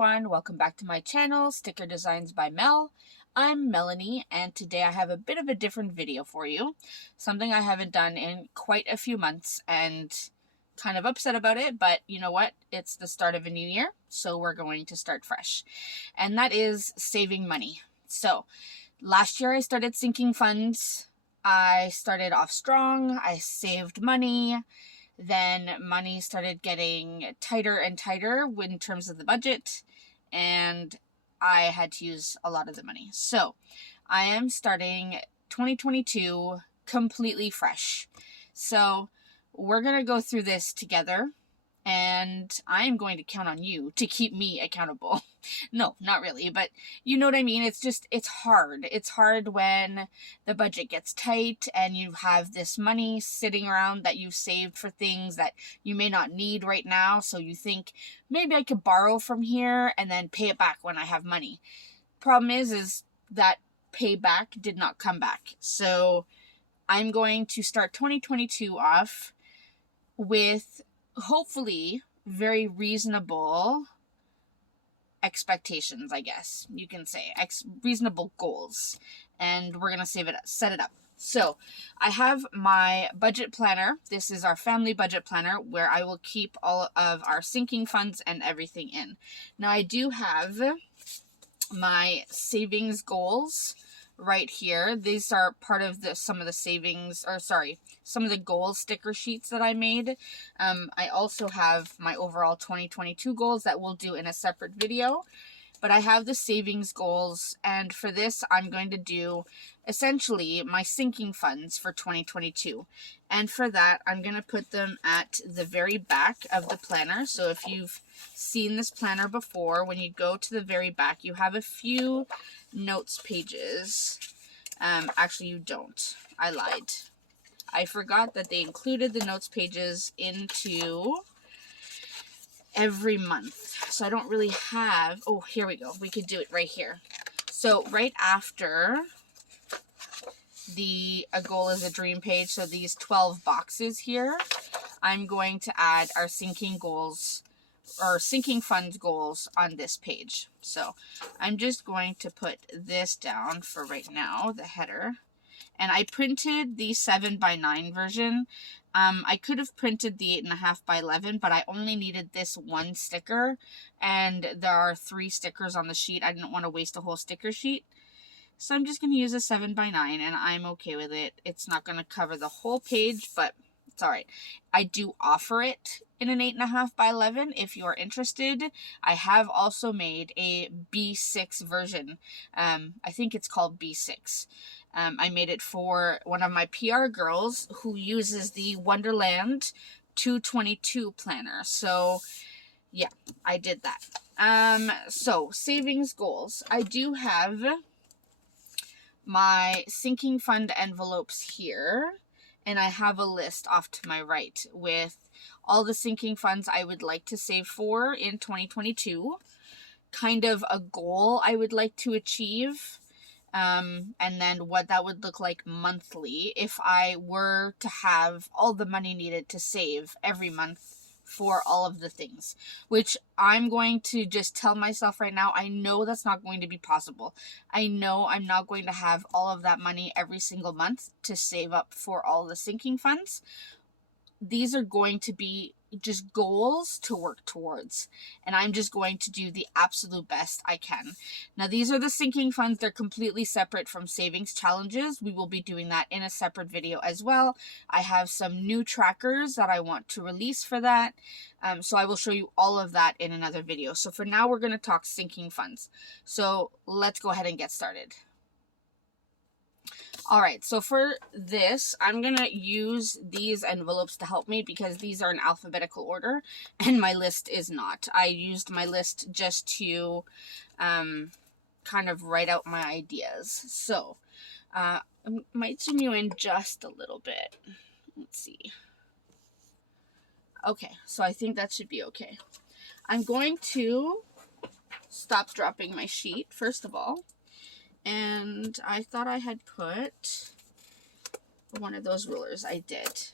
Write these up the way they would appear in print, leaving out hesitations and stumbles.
everyone, welcome back to my channel, Sticker Designs by Mel. I'm Melanie, and today I have a bit of a different video for you. Something I haven't done in quite a few months, and kind of upset about it, but you know what? It's the start of a new year, so we're going to start fresh. And that is saving money. So, last year I started sinking funds. I started off strong, I saved money. Then money started getting tighter and tighter in terms of the budget, and I had to use a lot of the money. So I am starting 2022 completely fresh. So we're going to go through this together, and I am going to count on you to keep me accountable. No, not really, but you know what I mean? It's hard. It's hard when the budget gets tight and you have this money sitting around that you've saved for things that you may not need right now. So you think, maybe I could borrow from here and then pay it back when I have money. Problem is that payback did not come back. So I'm going to start 2022 off with hopefully very reasonable expectations, I guess you can say, reasonable goals, and we're gonna set it up. So I have my budget planner. This is our family budget planner where I will keep all of our sinking funds and everything in. Now I do have my savings goals right here. These are part of some of the goal sticker sheets that I made. I also have my overall 2022 goals that we'll do in a separate video. But I have the savings goals, and for this I'm going to do essentially my sinking funds for 2022. And for that I'm going to put them at the very back of the planner. So if you've seen this planner before, when you go to the very back you have a few notes pages. Actually you don't. I lied. I forgot that they included the notes pages into every month. So I don't really have, oh, here we go. We could do it right here. So right after the A Goal is a Dream page, so these 12 boxes here, I'm going to add our sinking goals or sinking funds goals on this page. So I'm just going to put this down for right now, the header. And I printed the 7x9 version. I could have printed the 8.5x11, but I only needed this one sticker, and there are 3 stickers on the sheet. I didn't want to waste a whole sticker sheet. So I'm just going to use a 7x9, and I'm okay with it. It's not going to cover the whole page, but it's alright. I do offer it in an 8.5x11 if you're interested. I have also made a B6 version. I think it's called B6. I made it for one of my PR girls who uses the Wonderland 222 planner. So yeah, I did that. So savings goals. I do have my sinking fund envelopes here, and I have a list off to my right with all the sinking funds I would like to save for in 2022, kind of a goal I would like to achieve, and then what that would look like monthly if I were to have all the money needed to save every month for all of the things, which I'm going to just tell myself right now, I know that's not going to be possible. I know I'm not going to have all of that money every single month to save up for all the sinking funds. These are going to be just goals to work towards, and I'm just going to do the absolute best I can. Now these are the sinking funds. They're completely separate from savings challenges. We will be doing that in a separate video as well. I have some new trackers that I want to release for that, so I will show you all of that in another video. So for now we're going to talk sinking funds. So let's go ahead and get started. Alright, so for this, I'm going to use these envelopes to help me because these are in alphabetical order and my list is not. I used my list just to kind of write out my ideas. So, I might zoom you in just a little bit. Let's see. Okay, so I think that should be okay. I'm going to stop dropping my sheet, first of all. And I thought I had put one of those rulers. I did.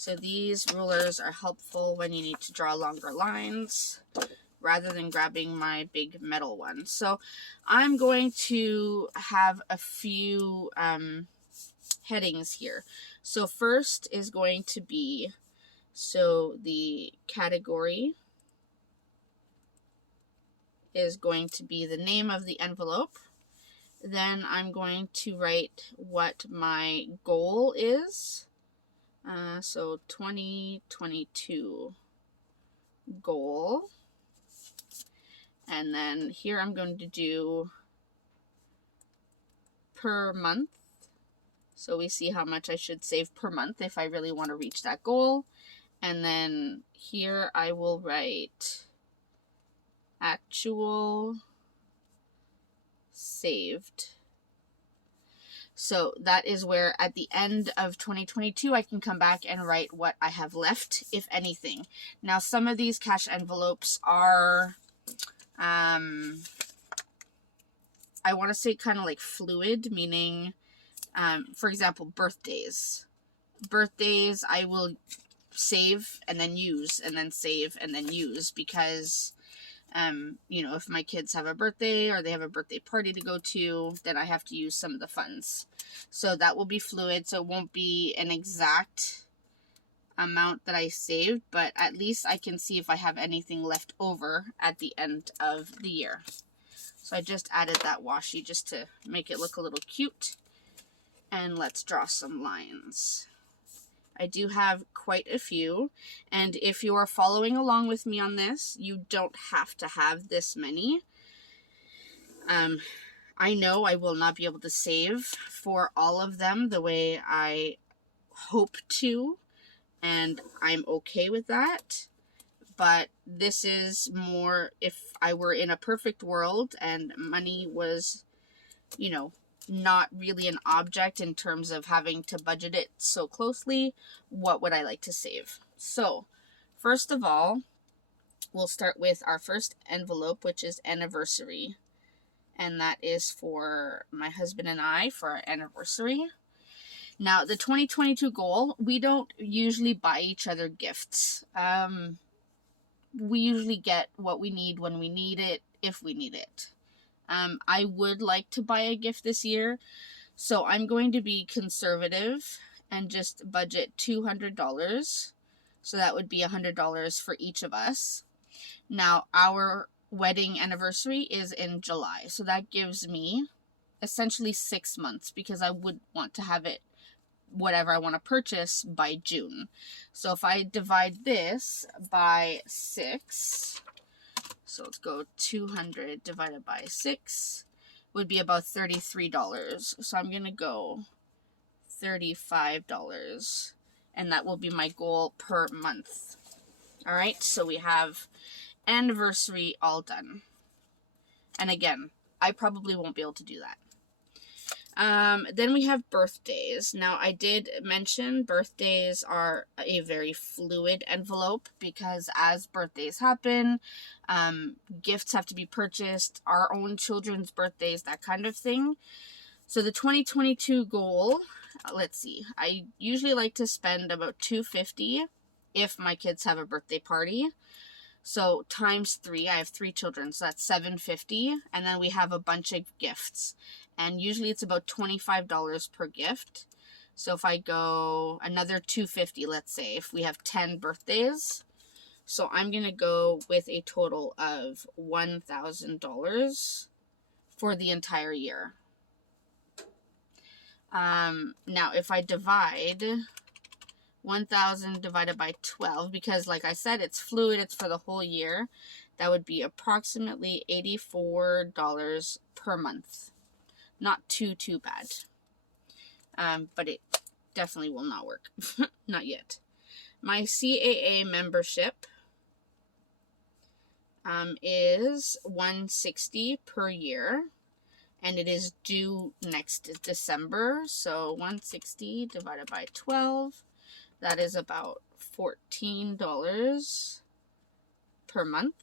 So these rulers are helpful when you need to draw longer lines. rather than grabbing my big metal one. So I'm going to have a few headings here. So first is going to be, so the category is going to be the name of the envelope. Then I'm going to write what my goal is. So 2022 goal. And then here I'm going to do per month. So we see how much I should save per month if I really want to reach that goal. And then here I will write actual saved. So that is where at the end of 2022, I can come back and write what I have left, if anything. Now, some of these cash envelopes are, I want to say kind of like fluid, meaning, for example, birthdays. Birthdays, I will save and then use, and then save and then use, because you know, if my kids have a birthday or they have a birthday party to go to, then I have to use some of the funds. So that will be fluid, so it won't be an exact amount that I saved, but at least I can see if I have anything left over at the end of the year. So I just added that washi just to make it look a little cute. And let's draw some lines. I do have quite a few, and if you are following along with me on this, you don't have to have this many. I know I will not be able to save for all of them the way I hope to, and I'm okay with that. But this is more if I were in a perfect world and money was, you know, not really an object in terms of having to budget it so closely, what would I like to save? So, first of all, we'll start with our first envelope, which is anniversary. And that is for my husband and I for our anniversary. Now, the 2022 goal, we don't usually buy each other gifts. We usually get what we need when we need it, if we need it. I would like to buy a gift this year, so I'm going to be conservative and just budget $200. So that would be $100 for each of us. Now, our wedding anniversary is in July, so that gives me essentially 6 months, because I would want to have it, whatever I want to purchase, by June. So if I divide this by 6... So let's go 200 divided by 6 would be about $33. So I'm going to go $35, and that will be my goal per month. All right, so we have anniversary all done. And again, I probably won't be able to do that. Then we have birthdays. Now, I did mention birthdays are a very fluid envelope, because as birthdays happen, gifts have to be purchased, our own children's birthdays, that kind of thing. So the 2022 goal, let's see, I usually like to spend about $250 if my kids have a birthday party. So times 3, I have 3 children, so that's $750, and then we have a bunch of gifts. And usually it's about $25 per gift. So if I go another $250, let's say, if we have 10 birthdays. So I'm going to go with a total of $1,000 for the entire year. Now, if I divide 1,000 divided by 12, because like I said, it's fluid, it's for the whole year, that would be approximately $84 per month. Not too bad. But it definitely will not work. Not yet. My CAA membership is $160 per year, and it is due next December. So 160 divided by 12, that is about $14 per month.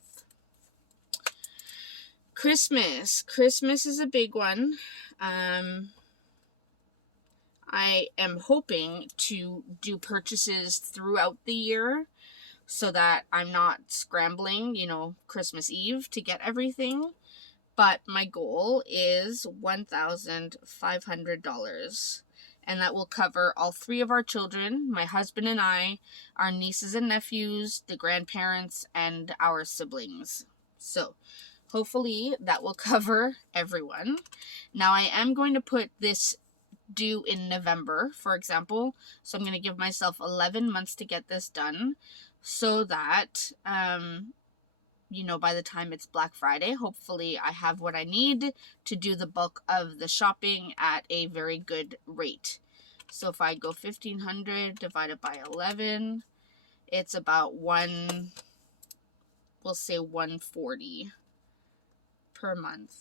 Christmas is a big one. I am hoping to do purchases throughout the year, so that I'm not scrambling, Christmas Eve to get everything. But my goal is $1,500. And that will cover all three of our children, my husband and I, our nieces and nephews, the grandparents, and our siblings. So hopefully that will cover everyone. Now I am going to put this due in November, for example. So I'm going to give myself 11 months to get this done so that, by the time it's Black Friday, hopefully I have what I need to do the bulk of the shopping at a very good rate. So if I go 1,500 divided by 11, it's about we'll say 140 per month.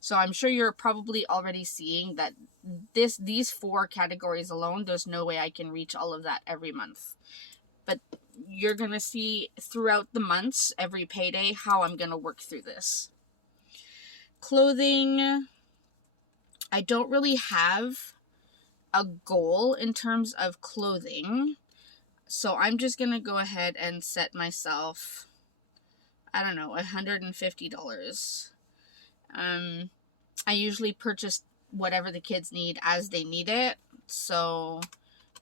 So I'm sure you're probably already seeing that these 4 categories alone, there's no way I can reach all of that every month. But you're going to see throughout the months, every payday, how I'm going to work through this. Clothing, I don't really have a goal in terms of clothing. So I'm just going to go ahead and set myself, $150. I usually purchase whatever the kids need as they need it. So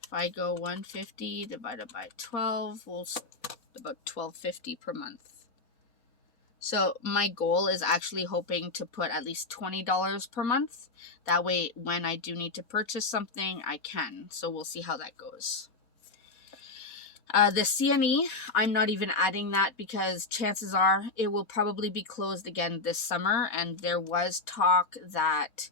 if I go 150 divided by 12, about $12.50 per month. So my goal is actually hoping to put at least $20 per month. That way, when I do need to purchase something, I can. So we'll see how that goes. The CNE, I'm not even adding that because chances are it will probably be closed again this summer. And there was talk that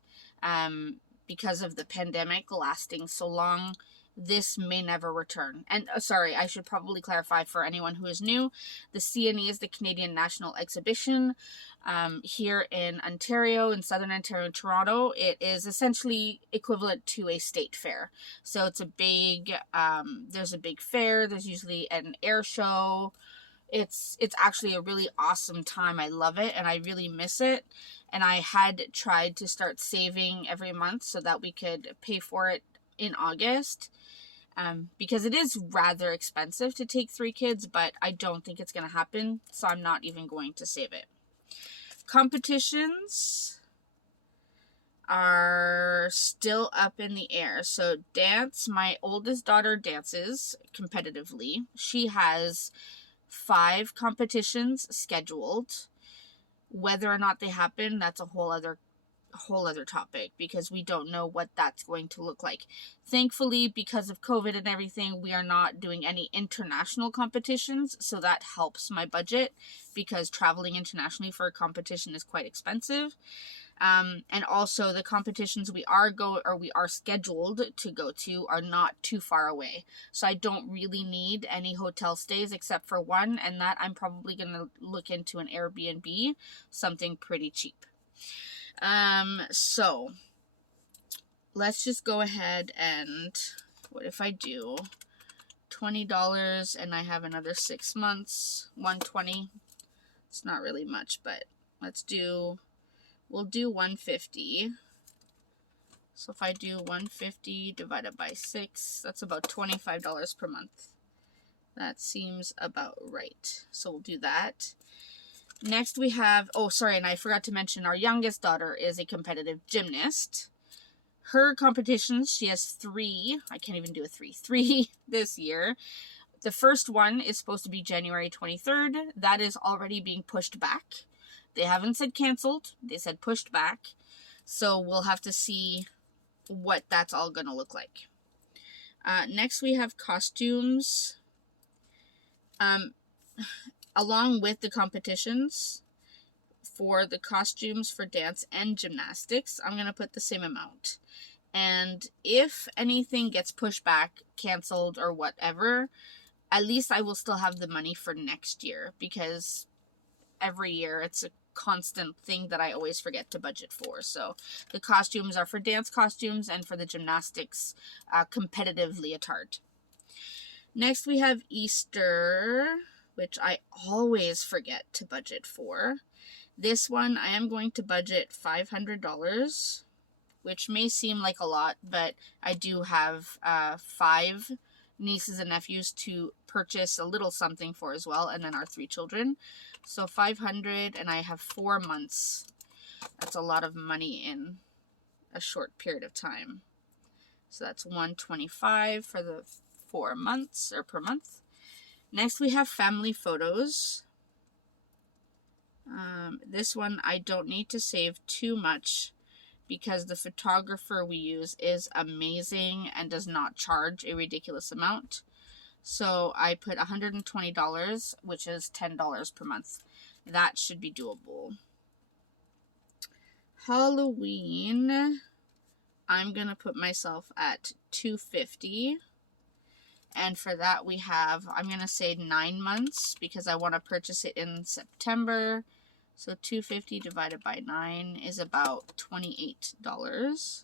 because of the pandemic lasting so long, this may never return. And sorry, I should probably clarify for anyone who is new. The CNE is the Canadian National Exhibition here in Ontario, in Southern Ontario, Toronto. It is essentially equivalent to a state fair. So it's a big, there's a big fair. There's usually an air show. It's actually a really awesome time. I love it and I really miss it. And I had tried to start saving every month so that we could pay for it in August. Because it is rather expensive to take 3 kids, but I don't think it's going to happen, so I'm not even going to save it. Competitions are still up in the air. So dance, my oldest daughter dances competitively. She has 5 competitions scheduled. Whether or not they happen, that's a whole other topic because we don't know what that's going to look like. Thankfully, because of COVID and everything, we are not doing any international competitions, so that helps my budget because traveling internationally for a competition is quite expensive. And also the competitions we are scheduled to go to are not too far away. So I don't really need any hotel stays except for one, and that I'm probably going to look into an Airbnb, something pretty cheap. So let's just go ahead and what if I do $20 and I have another 6 months, 120. It's not really much, but we'll do 150. So if I do 150 divided by 6, that's about $25 per month. That seems about right. So we'll do that. Next we have, and I forgot to mention our youngest daughter is a competitive gymnast. Her competitions, she has 3. I can't even do a 3. 3 this year. The first one is supposed to be January 23rd. That is already being pushed back. They haven't said canceled. They said pushed back. So we'll have to see what that's all going to look like. Next we have costumes. Along with the competitions, for the costumes for dance and gymnastics, I'm going to put the same amount. And if anything gets pushed back, canceled, or whatever, at least I will still have the money for next year, because every year it's a constant thing that I always forget to budget for. So the costumes are for dance costumes and for the gymnastics competitive leotard. Next we have Easter, which I always forget to budget for. This one I am going to budget $500, which may seem like a lot, but I do have 5 nieces and nephews to purchase a little something for as well, and then our 3 children. So $500, and I have 4 months. That's a lot of money in a short period of time. So that's $125 for the 4 months, or per month. Next we have family photos. This one I don't need to save too much because the photographer we use is amazing and does not charge a ridiculous amount. So I put $120, which is $10 per month. That should be doable. Halloween, I'm going to put myself at $250. And for that we have, I'm going to say 9 months because I want to purchase it in September. So $250 divided by 9 is about $28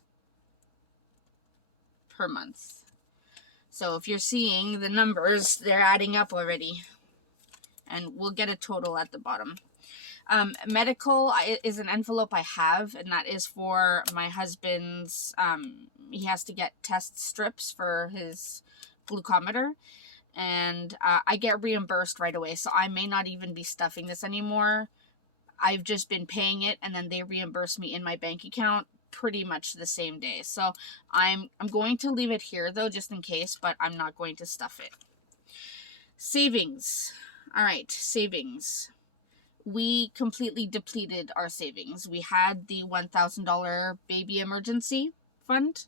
per month. So if you're seeing the numbers, they're adding up already. And we'll get a total at the bottom. Medical is an envelope I have, and that is for my husband's, he has to get test strips for his glucometer. And I get reimbursed right away, so I may not even be stuffing this anymore. I've just been paying it, and then they reimburse me in my bank account pretty much the same day. So I'm going to leave it here, though, just in case, but I'm not going to stuff it. Savings. All right, savings. We completely depleted our savings. We had the $1,000 baby emergency fund.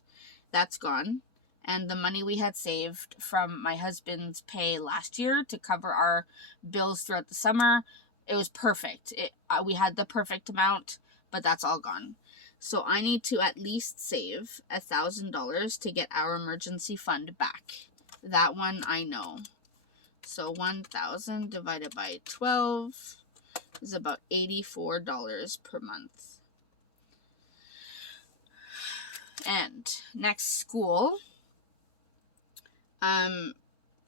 That's gone. And the money we had saved from my husband's pay last year to cover our bills throughout the summer, it was perfect. We had the perfect amount, but that's all gone. So I need to at least save $1,000 to get our emergency fund back. That one I know. So 1,000 divided by 12 is about $84 per month. And next, school.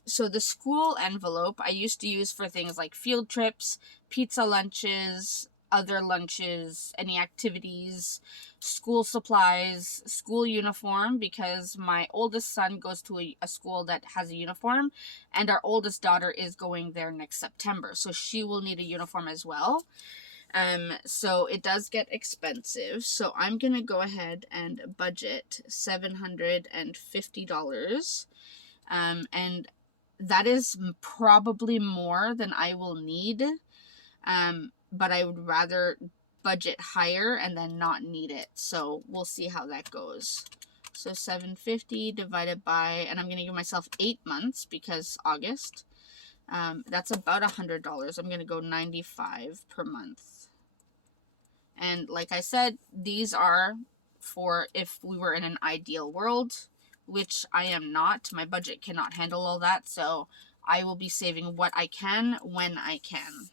So the school envelope I used to use for things like field trips, pizza lunches, other lunches, any activities, school supplies, school uniform, because my oldest son goes to a school that has a uniform, and our oldest daughter is going there next September, so she will need a uniform as well. So it does get expensive, so I'm gonna go ahead and budget $750. And that is probably more than I will need, but I would rather budget higher and then not need it. So we'll see how that goes. So 750 divided by, and I'm going to give myself 8 months because August. That's about $100. I'm going to go $95 per month. And like I said, these are for if we were in an ideal world, which I am not. My budget cannot handle all that, so I will be saving what I can when I can.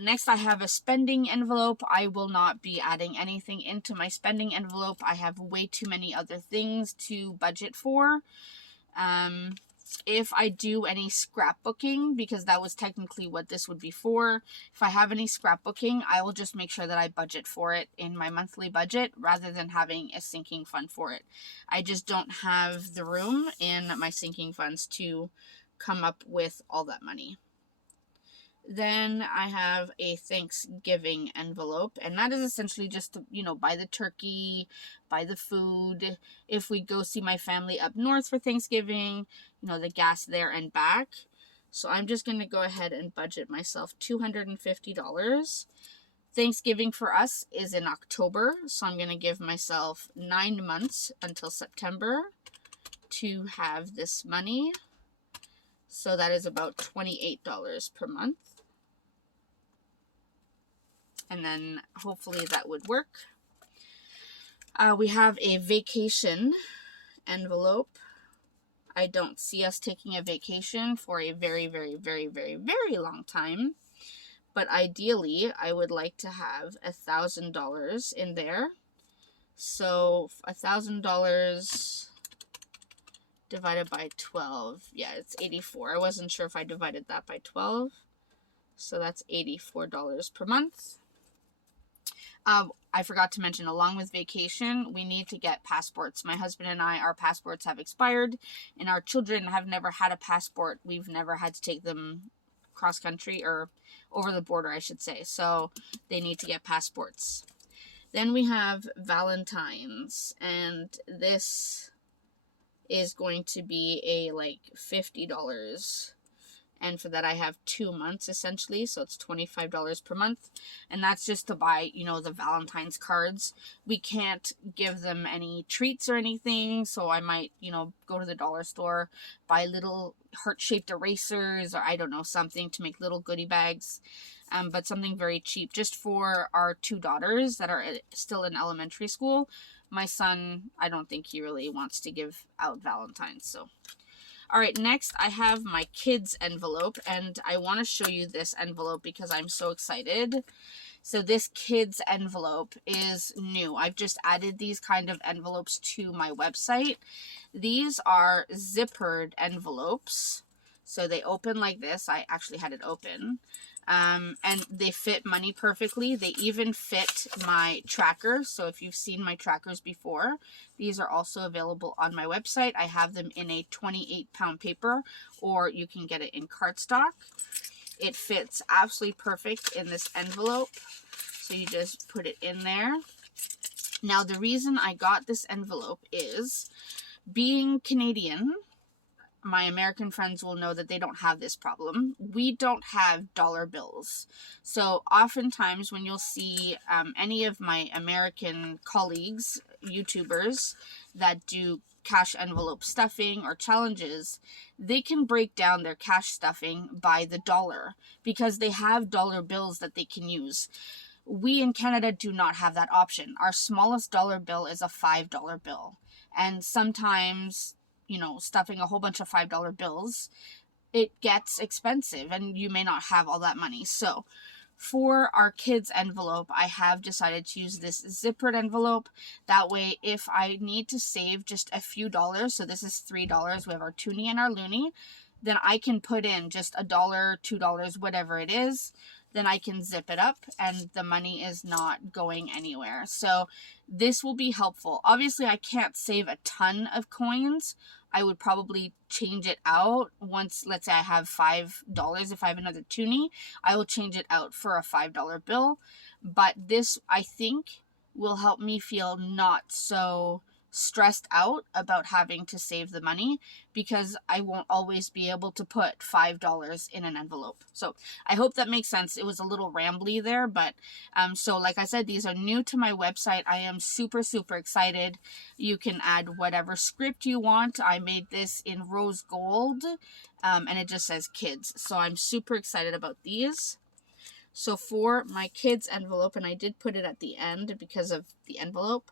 Next, I have a spending envelope. I will not be adding anything into my spending envelope. I have way too many other things to budget for. If I do any scrapbooking, because that was technically what this would be for, if I have any scrapbooking, I will just make sure that I budget for it in my monthly budget rather than having a sinking fund for it. I just don't have the room in my sinking funds to come up with all that money. Then I have a Thanksgiving envelope, and that is essentially just to, buy the turkey, buy the food. If we go see my family up north for Thanksgiving, the gas there and back. So I'm just going to go ahead and budget myself $250. Thanksgiving for us is in October, so I'm going to give myself 9 months until September to have this money. So that is about $28 per month. And then hopefully that would work. We have a vacation envelope. I don't see us taking a vacation for a very, very, very, very, very long time. But ideally, I would like to have $1,000 in there. So $1,000 divided by 12. Yeah, it's 84. I wasn't sure if I divided that by 12. So that's $84 per month. I forgot to mention, along with vacation, we need to get passports. My husband and I, our passports have expired, and our children have never had a passport. We've never had to take them cross country, or over the border, I should say. So they need to get passports. Then we have Valentines, and this is going to be a like $50. And for that I have 2 months essentially, so it's $25 per month. And that's just to buy, you know, the Valentine's cards. We can't give them any treats or anything, so I might, you know, go to the dollar store, buy little heart-shaped erasers, or I don't know, something to make little goodie bags. But something very cheap, just for our 2 daughters that are still in elementary school. My son, I don't think he really wants to give out Valentines, so. All right, next I have my kids envelope, and I want to show you this envelope because I'm so excited. So this kids envelope is new. I've just added these kind of envelopes to my website. These are zippered envelopes. So they open like this. I actually had it open. And they fit money perfectly. They even fit my tracker. So if you've seen my trackers before, these are also available on my website. I have them in a 28-pound paper, or you can get it in cardstock. It fits absolutely perfect in this envelope. So you just put it in there. Now, the reason I got this envelope is, being Canadian, my American friends will know that they don't have this problem. We don't have dollar bills. So oftentimes when you'll see any of my American colleagues, YouTubers, that do cash envelope stuffing or challenges, they can break down their cash stuffing by the dollar because they have dollar bills that they can use. We in Canada do not have that option. Our smallest dollar bill is a $5 bill. And sometimes, you know, stuffing a whole bunch of $5 bills, it gets expensive and you may not have all that money. So for our kids envelope, I have decided to use this zippered envelope. That way, if I need to save just a few dollars, so this is $3, we have our toonie and our loonie, then I can put in just $1, $2, whatever it is. Then I can zip it up and the money is not going anywhere. So this will be helpful. Obviously, I can't save a ton of coins. I would probably change it out once, let's say I have $5. If I have another toonie, I will change it out for a $5 bill. But this, I think, will help me feel not so stressed out about having to save the money, because I won't always be able to put $5 in an envelope. So I hope that makes sense. It was a little rambly there, but so like I said, these are new to my website. I am super excited. You can add whatever script you want. I made this in rose gold, and it just says kids. So I'm super excited about these. So for my kids envelope, and I did put it at the end because of the envelope,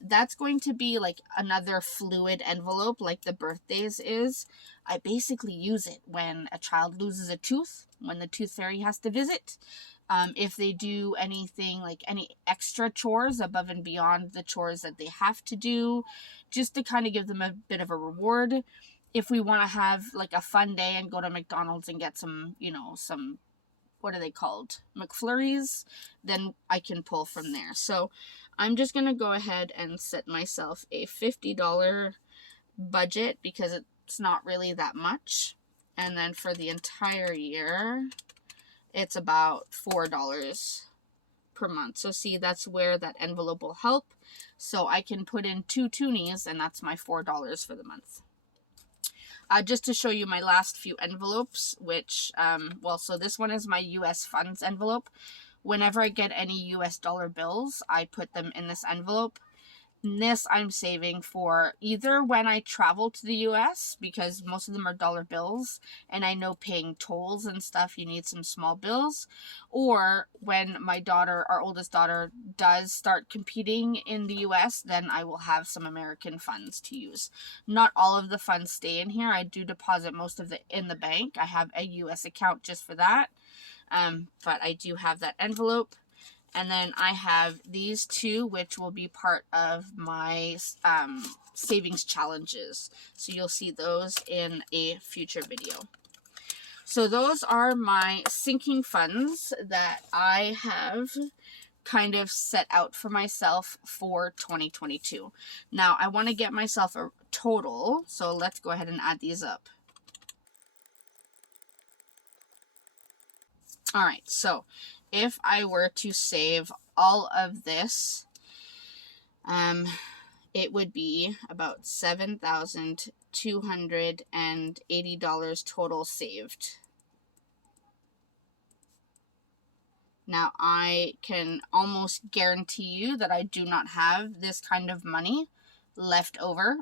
that's going to be like another fluid envelope like the birthdays is. I basically use it when a child loses a tooth, when the tooth fairy has to visit, if they do anything like any extra chores above and beyond the chores that they have to do, just to kind of give them a bit of a reward. If we want to have like a fun day and go to McDonald's and get some, you know, some, what are they called? McFlurries, then I can pull from there. So I'm just going to go ahead and set myself a $50 budget because it's not really that much. And then for the entire year, it's about $4 per month. So see, that's where that envelope will help. So I can put in 2 toonies and that's my $4 for the month. Just to show you my last few envelopes, which, well, so this one is my US funds envelope. Whenever I get any US dollar bills, I put them in this envelope. And this I'm saving for either when I travel to the US, because most of them are dollar bills, and I know paying tolls and stuff, you need some small bills, or when my daughter, our oldest daughter, does start competing in the US, then I will have some American funds to use. Not all of the funds stay in here. I do deposit most of it in the bank. I have a US account just for that. But I do have that envelope. And then I have these 2, which will be part of my savings challenges. So you'll see those in a future video. So those are my sinking funds that I have kind of set out for myself for 2022. Now, I want to get myself a total, so let's go ahead and add these up. All right, so if I were to save all of this, it would be about $7,280 total saved. Now, I can almost guarantee you that I do not have this kind of money left over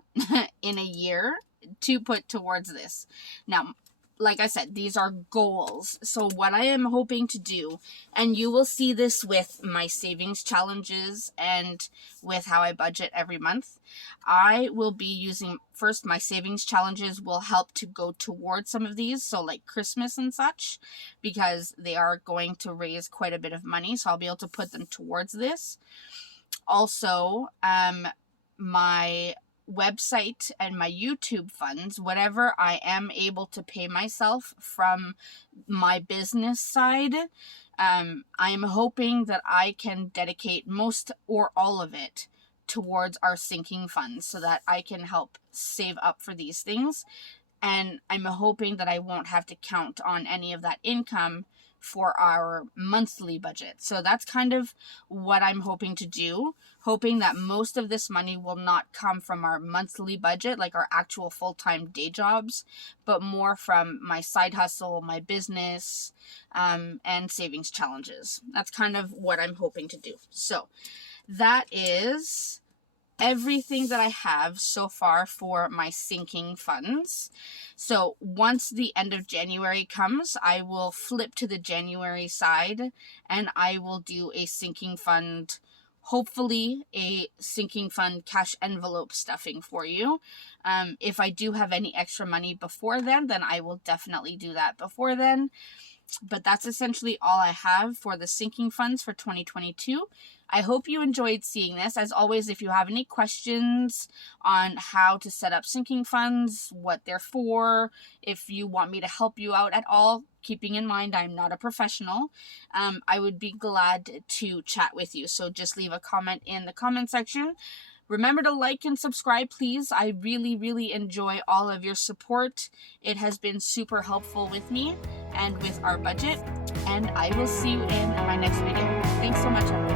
in a year to put towards this. Now, like I said, these are goals. So what I am hoping to do, and you will see this with my savings challenges and with how I budget every month, I will be using, first, my savings challenges will help to go towards some of these, so like Christmas and such, because they are going to raise quite a bit of money, so I'll be able to put them towards this. Also, my website and my YouTube funds, whatever I am able to pay myself from my business side, I'm hoping that I can dedicate most or all of it towards our sinking funds so that I can help save up for these things. And I'm hoping that I won't have to count on any of that income for our monthly budget. So that's kind of what I'm hoping to do, hoping that most of this money will not come from our monthly budget, like our actual full-time day jobs, but more from my side hustle, my business, and savings challenges. That's kind of what I'm hoping to do. So that is everything that I have so far for my sinking funds. So once the end of January comes, I will flip to the January side and I will do a sinking fund, hopefully a sinking fund cash envelope stuffing for you. If I do have any extra money before then I will definitely do that before then. But that's essentially all I have for the sinking funds for 2022. I hope you enjoyed seeing this. As always, if you have any questions on how to set up sinking funds, what they're for, if you want me to help you out at all, keeping in mind I'm not a professional, I would be glad to chat with you. So just leave a comment in the comment section. Remember to like and subscribe, please. I really, really enjoy all of your support. It has been super helpful with me and with our budget. And I will see you in my next video. Thanks so much, everyone.